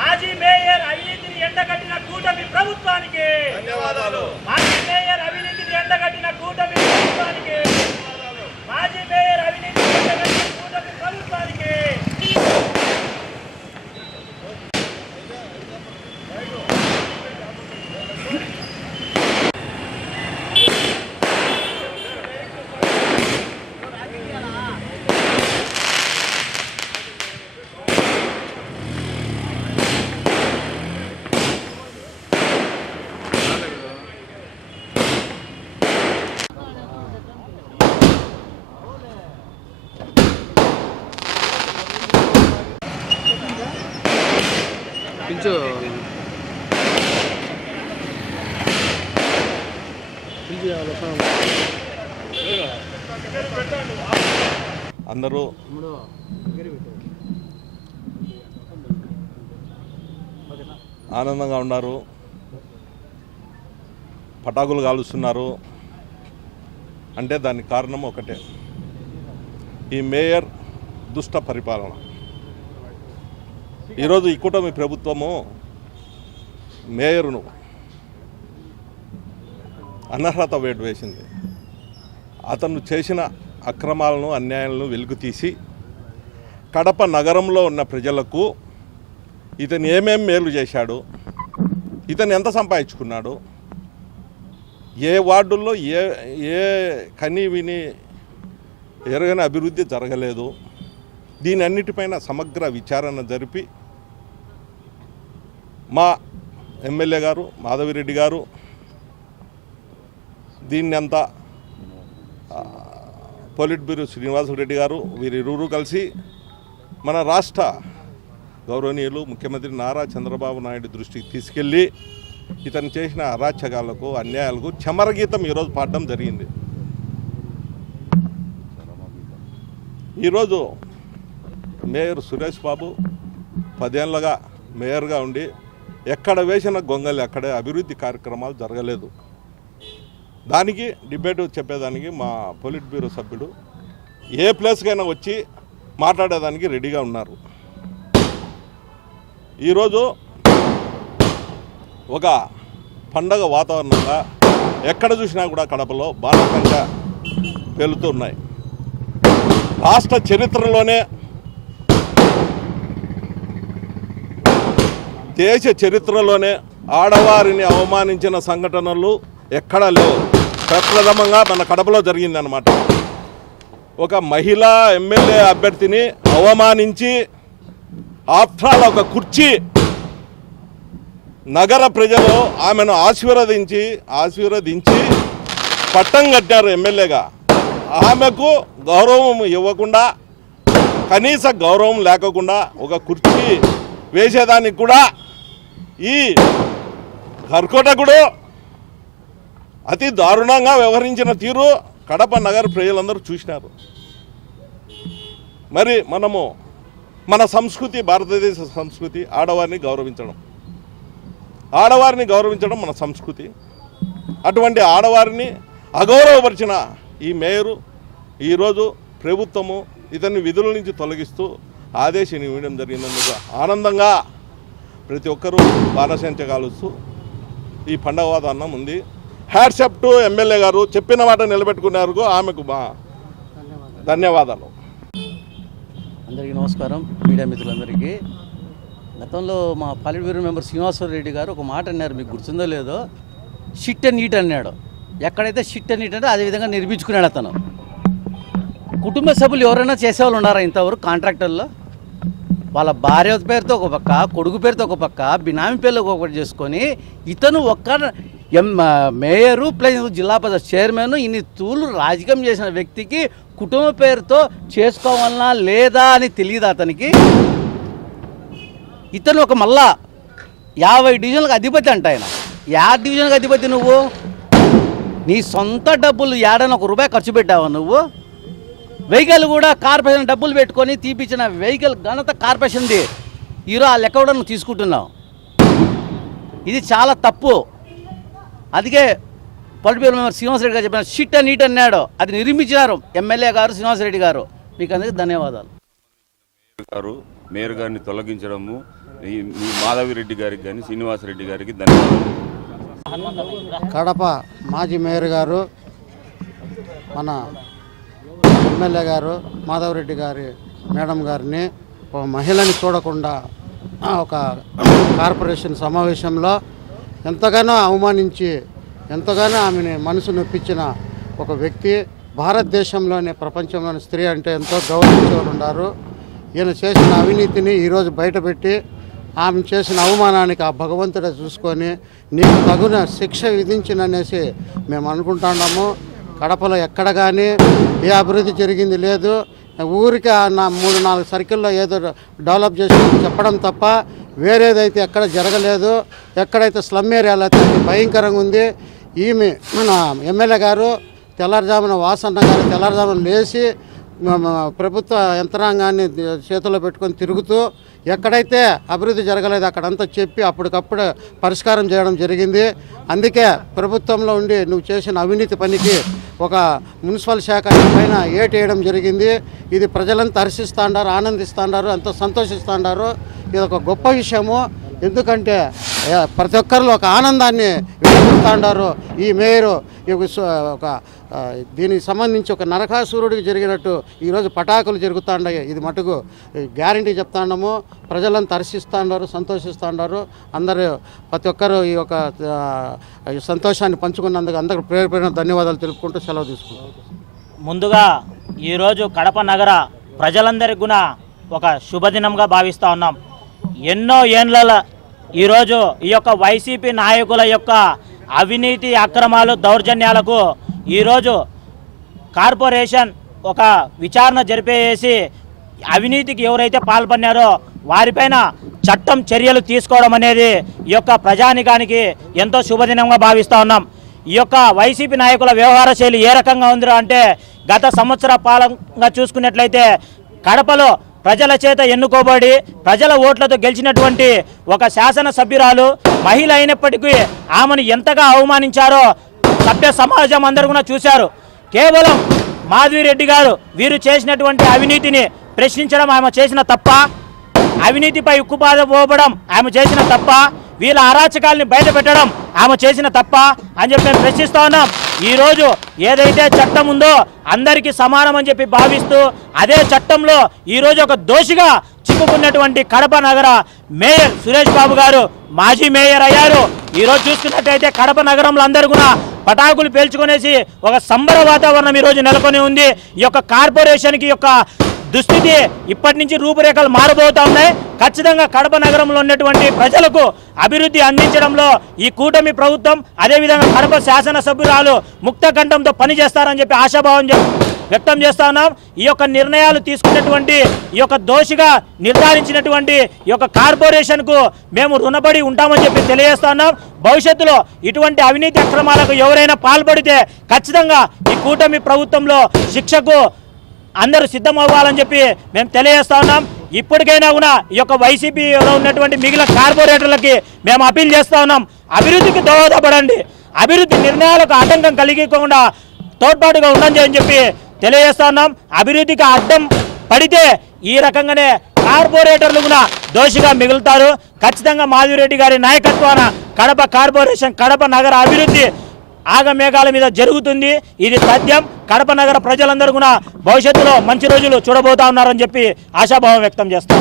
మాజీ మేయర్ అవినీతిని ఎండగట్టిన కూటమి ప్రభుత్వానికి ధన్యవాదాలు. మాజీ మేయర్ అవినీతిని ఎండగట్టిన కూటమి ప్రభుత్వానికి మాజీ మేయర్ అవినీతిని ఎండగట్టిన కూటమి ప్రభుత్వానికి అందరూ ఆనందంగా ఉన్నారు, పటాకులు కాలుస్తున్నారు. అంటే దానికి కారణం ఒకటే, ఈ మేయర్ దుష్ట పరిపాలన. ఈరోజు ఈ కూటమి ప్రభుత్వము మేయర్ను అనర్హత వేటు వేసింది. అతను చేసిన అక్రమాలను అన్యాయాలను వెలుగుతీసి కడప నగరంలో ఉన్న ప్రజలకు ఇతను ఏమేం మేలు చేశాడు, ఇతను ఎంత సంపాదించుకున్నాడు, ఏ వార్డుల్లో ఏ కని విని ఎరగని అభివృద్ధి జరగలేదు, దీని అన్నిటిపైన సమగ్ర విచారణ జరిపి మా ఎమ్మెల్యే గారు మాధవిరెడ్డి గారు దీన్ని అంతా పొలిట్ బ్యూరో శ్రీనివాసరెడ్డి గారు వీరిరువురు కలిసి మన రాష్ట్ర గౌరవనీయులు ముఖ్యమంత్రి నారా చంద్రబాబు నాయుడు దృష్టికి తీసుకెళ్ళి ఇతను చేసిన అరాచకాలకు అన్యాయాలకు చమరగీతం ఈరోజు పాడడం జరిగింది. ఈరోజు మేయర్ సురేష్ బాబు 10 ఏళ్ళగా మేయర్గా ఉండి ఎక్కడ వేసిన గొంగలి అక్కడే అభివృద్ధి కార్యక్రమాలు జరగలేదు. దానికి డిబేట్ చెప్పేదానికి మా పొలిట్ బ్యూరో సభ్యుడు ఏ ప్లేస్కైనా వచ్చి మాట్లాడేదానికి రెడీగా ఉన్నారు. ఈరోజు ఒక పండగ వాతావరణంగా ఎక్కడ చూసినా కూడా కడపలో బాణసంచ పేలుతూ ఉన్నాయి. రాష్ట్ర చరిత్రలోనే దేశ చరిత్రలోనే ఆడవారిని అవమానించిన సంఘటనలు ఎక్కడా లేవు. ప్రప్రథమంగా మన కడపలో జరిగిందనమాట. ఒక మహిళా ఎమ్మెల్యే అభ్యర్థిని అవమానించి ఆఫ్టర్ ఒక కుర్చీ నగర ప్రజలు ఆమెను ఆశీర్వదించి పట్టం కట్టారు ఎమ్మెల్యేగా. ఆమెకు గౌరవం ఇవ్వకుండా, కనీస గౌరవం లేకుండా ఒక కుర్చీ వేసేదానికి కూడా ఈ కర్కోటకుడు అతి దారుణంగా వ్యవహరించిన తీరు కడప నగర ప్రజలందరూ చూసినారు. మరి మన సంస్కృతి, భారతదేశ సంస్కృతి ఆడవారిని గౌరవించడం మన సంస్కృతి. అటువంటి ఆడవారిని అగౌరవపరిచిన ఈ మేయరు ఈరోజు ప్రభుత్వము ఇతన్ని విధుల నుంచి తొలగిస్తూ ఆదేశం ఇవ్వడం జరిగినందుకు ఆనందంగా ప్రతి ఒక్కరూ బాణసంచ కాలుస్తూ ఈ పండగ వాతావరణం ఉంది. హ్యాట్సప్ టు ఎమ్మెల్యే గారు, చెప్పిన మాట నిలబెట్టుకున్నారు. ఆమెకు ధన్యవాదాలు. అందరికీ నమస్కారం. మీడియా మిత్రులందరికీ. గతంలో మా పాలిట్ బ్యూరో మెంబర్ శ్రీనివాసరెడ్డి గారు ఒక మాట అన్నారు, మీకు గుర్తుందో లేదో, షిట్ అండ్ నీట్ అన్నాడు. ఎక్కడైతే షిట్ అండ్ నీట్ అంటే అదేవిధంగా నిర్మించుకున్నాడు అతను. కుటుంబ సభ్యులు ఎవరైనా చేసేవాళ్ళు ఉన్నారా ఇంతవరకు కాంట్రాక్టర్లో? వాళ్ళ భార్య పేరుతో ఒక పక్క, కొడుకు పేరుతో ఒక పక్క, బినామీ పేర్లు ఒకటి చేసుకొని ఇతను ఒక్క మేయరు ప్లస్ జిల్లా పరిషత్ చైర్మన్ ఇన్ని తూలు రాజకీయం చేసిన వ్యక్తికి కుటుంబ పేరుతో చేసుకోవాలన్నా లేదా అని తెలియదు అతనికి. ఇతను ఒక మళ్ళా 50 డివిజన్లకు అధిపతి అంట ఆయన. 50 డివిజన్లకు అధిపతి నువ్వు? నీ సొంత డబ్బులు ఏడైనా ₹1 ఖర్చు పెట్టావా నువ్వు? వెహికల్ కూడా కార్పొరేషన్ డబ్బులు పెట్టుకొని తీపిచ్చిన వెహికల్ ఘనత కార్పొరేషన్ది. ఈరోజు ఆ లెక్క కూడా నువ్వు తీసుకుంటున్నావు. ఇది చాలా తప్పు. అందుకే పొలిట్ బ్యూరో మెంబర్ శ్రీనివాసరెడ్డి గారు చెప్పిన షిట్ అండ్ నీట్ అన్నాడు. అది నిర్మించినారు ఎమ్మెల్యే గారు శ్రీనివాసరెడ్డి గారు. మీకు అందరికీ ధన్యవాదాలు. మేయర్ గారిని తొలగించడము ఈ మాధవిరెడ్డి గారికి కానీ శ్రీనివాసరెడ్డి గారికి ధన్యవాదాలు. కడప మాజీ మేయర్ గారు, మన ఎమ్మెల్యే గారు మాధవరెడ్డి గారి మేడం గారిని ఒక మహిళని చూడకుండా ఒక కార్పొరేషన్ సమావేశంలో ఎంతగానో అవమానించి ఎంతగానో ఆమెని మనసు నొప్పించిన ఒక వ్యక్తి. భారతదేశంలోనే ప్రపంచంలోని స్త్రీ అంటే ఎంతో గౌరవించేవారు ఉన్నారు. ఈయన చేసిన అవినీతిని ఈరోజు బయటపెట్టి ఆమె చేసిన అవమానానికి ఆ భగవంతుడే చూసుకొని నీకు తగున శిక్ష విధించిననేసి మేము అనుకుంటున్నాము. కడపలో ఎక్కడ కానీ ఏ అభివృద్ధి జరిగింది లేదు. ఊరికి నా 3-4 సర్కిల్లో ఏదో డెవలప్ చేసి చెప్పడం తప్ప వేరేదైతే ఎక్కడ జరగలేదు. ఎక్కడైతే స్లమ్ ఏరియాలో అయితే భయంకరంగా ఉంది. ఈమె మన ఎమ్మెల్యే గారు తెల్లారుజామున వాసన్న గారు తెల్లారుజామున లేచి ప్రభుత్వ యంత్రాంగాన్ని చేతుల్లో పెట్టుకొని తిరుగుతూ ఎక్కడైతే అభివృద్ధి జరగలేదు అక్కడంతా చెప్పి అప్పటికప్పుడు పరిష్కారం చేయడం జరిగింది. అందుకే ప్రభుత్వంలో ఉండి నువ్వు చేసిన అవినీతి పనికి ఒక మున్సిపల్ శాఖ పైన ఏటేయడం జరిగింది. ఇది ప్రజలంతా హర్షిస్తున్నారు, ఆనందిస్తున్నారు, ఎంతో సంతోషిస్తున్నారు. ఇది ఒక గొప్ప విషయము. ఎందుకంటే ప్రతి ఒక్కరిలో ఒక ఆనందాన్ని వెలుగుతున్నారు. ఈ మేయరు ఒక దీనికి సంబంధించి ఒక నరకాసురుడికి జరిగినట్టు ఈరోజు పటాకులు జరుగుతున్నాయి. ఇది మటుకు గ్యారంటీ చెప్తాము. ప్రజలంతా హర్షిస్తున్నారు, సంతోషిస్తున్నారు. అందరూ ప్రతి ఒక్కరూ ఈ యొక్క సంతోషాన్ని పంచుకున్నందుకు అందరూ ప్రేరేపణ ధన్యవాదాలు తెలుపుకుంటూ సెలవు తీసుకుంటాం. ముందుగా ఈరోజు కడప నగర ప్రజలందరికీ కూడా ఒక శుభదినంగా భావిస్తూ ఉన్నాం. ఎన్నో ఏండ్ల ఈరోజు ఈ యొక్క వైసీపీ నాయకుల యొక్క అవినీతి అక్రమాలు దౌర్జన్యాలకు ఈరోజు కార్పొరేషన్ ఒక విచారణ జరిపేసి అవినీతికి ఎవరైతే పాల్పడినారో వారిపైన చట్టం చర్యలు తీసుకోవడం అనేది ఈ యొక్క ప్రజానికానికి ఎంతో శుభదినంగా భావిస్తూ ఉన్నాం. ఈ యొక్క వైసీపీ నాయకుల వ్యవహార శైలి ఏ రకంగా ఉందిరా అంటే గత సంవత్సర పాలనగా చూసుకున్నట్లయితే కడపలో ప్రజల చేత ఎన్నుకోబడి ప్రజల ఓట్లతో గెలిచినటువంటి ఒక శాసనసభ్యురాలు మహిళ అయినప్పటికీ ఆమెను ఎంతగా అవమానించారో సభ్య సమాజం అందరూ కూడా చూశారు. కేవలం మాధవిరెడ్డి గారు వీరు చేసినటువంటి అవినీతిని ప్రశ్నించడం ఆమె చేసిన తప్ప, అవినీతిపై ఉక్కుపాద పోవడం ఆమె చేసిన తప్ప, వీళ్ళ అరాచకాల్ని బయటపెట్టడం ఆమె చేసిన తప్ప అని చెప్పి మేము ప్రశ్నిస్తూ ఉన్నాం. ఈరోజు ఏదైతే చట్టం ఉందో అందరికీ సమానం అని చెప్పి భావిస్తూ అదే చట్టంలో ఈరోజు ఒక దోషిగా చిక్కుకున్నటువంటి కడప నగర మేయర్ సురేష్ బాబు గారు మాజీ మేయర్ అయ్యారు. ఈరోజు చూసుకున్నట్టయితే కడప నగరంలో అందరూ కూడా పటాకులు పేల్చుకునేసి ఒక సంబర వాతావరణం ఈరోజు నెలకొని ఉంది. ఈ యొక్క కార్పొరేషన్కి యొక్క దుస్థితి ఇప్పటి నుంచి రూపురేఖలు మారబోతా ఉన్నాయి. ఖచ్చితంగా కడప నగరంలో ఉన్నటువంటి ప్రజలకు అభివృద్ధి అందించడంలో ఈ కూటమి ప్రభుత్వం అదేవిధంగా కడప శాసనసభ్యురాలు ముక్త కంఠంతో పనిచేస్తారని చెప్పి ఆశాభావం వ్యక్తం చేస్తా ఉన్నాం. ఈ యొక్క నిర్ణయాలు తీసుకున్నటువంటి ఈ యొక్క దోషిగా నిర్ధారించినటువంటి ఈ యొక్క కార్పొరేషన్కు మేము రుణపడి ఉంటామని చెప్పి తెలియజేస్తా ఉన్నాం. భవిష్యత్తులో ఇటువంటి అవినీతి అక్రమాలకు ఎవరైనా పాల్పడితే ఖచ్చితంగా ఈ కూటమి ప్రభుత్వంలో శిక్షకు అందరూ సిద్ధమవ్వాలని చెప్పి మేము తెలియజేస్తా ఉన్నాం. ఇప్పటికైనా కూడా ఈ యొక్క వైసీపీలో ఉన్నటువంటి మిగిలిన కార్పొరేటర్లకి మేము అప్పీల్ చేస్తా ఉన్నాం. అభివృద్ధికి దోహదపడండి, అభివృద్ధి నిర్ణయాలకు ఆటంకం కలిగకుండా తోడ్పాటుగా ఉండండి అని చెప్పి తెలియజేస్తా ఉన్నాం. అభివృద్ధికి అడ్డం పడితే ఈ రకంగానే కార్పొరేటర్లు కూడా దోషిగా మిగులుతారు. ఖచ్చితంగా మాధవిరెడ్డి గారి నాయకత్వాన కడప కార్పొరేషన్ కడప నగర అభివృద్ధి ఆగమేఘాల మీద జరుగుతుంది. ఇది సత్యం. కడప నగర ప్రజలందరూ కూడా భవిష్యత్తులో మంచి రోజులు చూడబోతా ఉన్నారని చెప్పి ఆశాభావం వ్యక్తం చేస్తాం.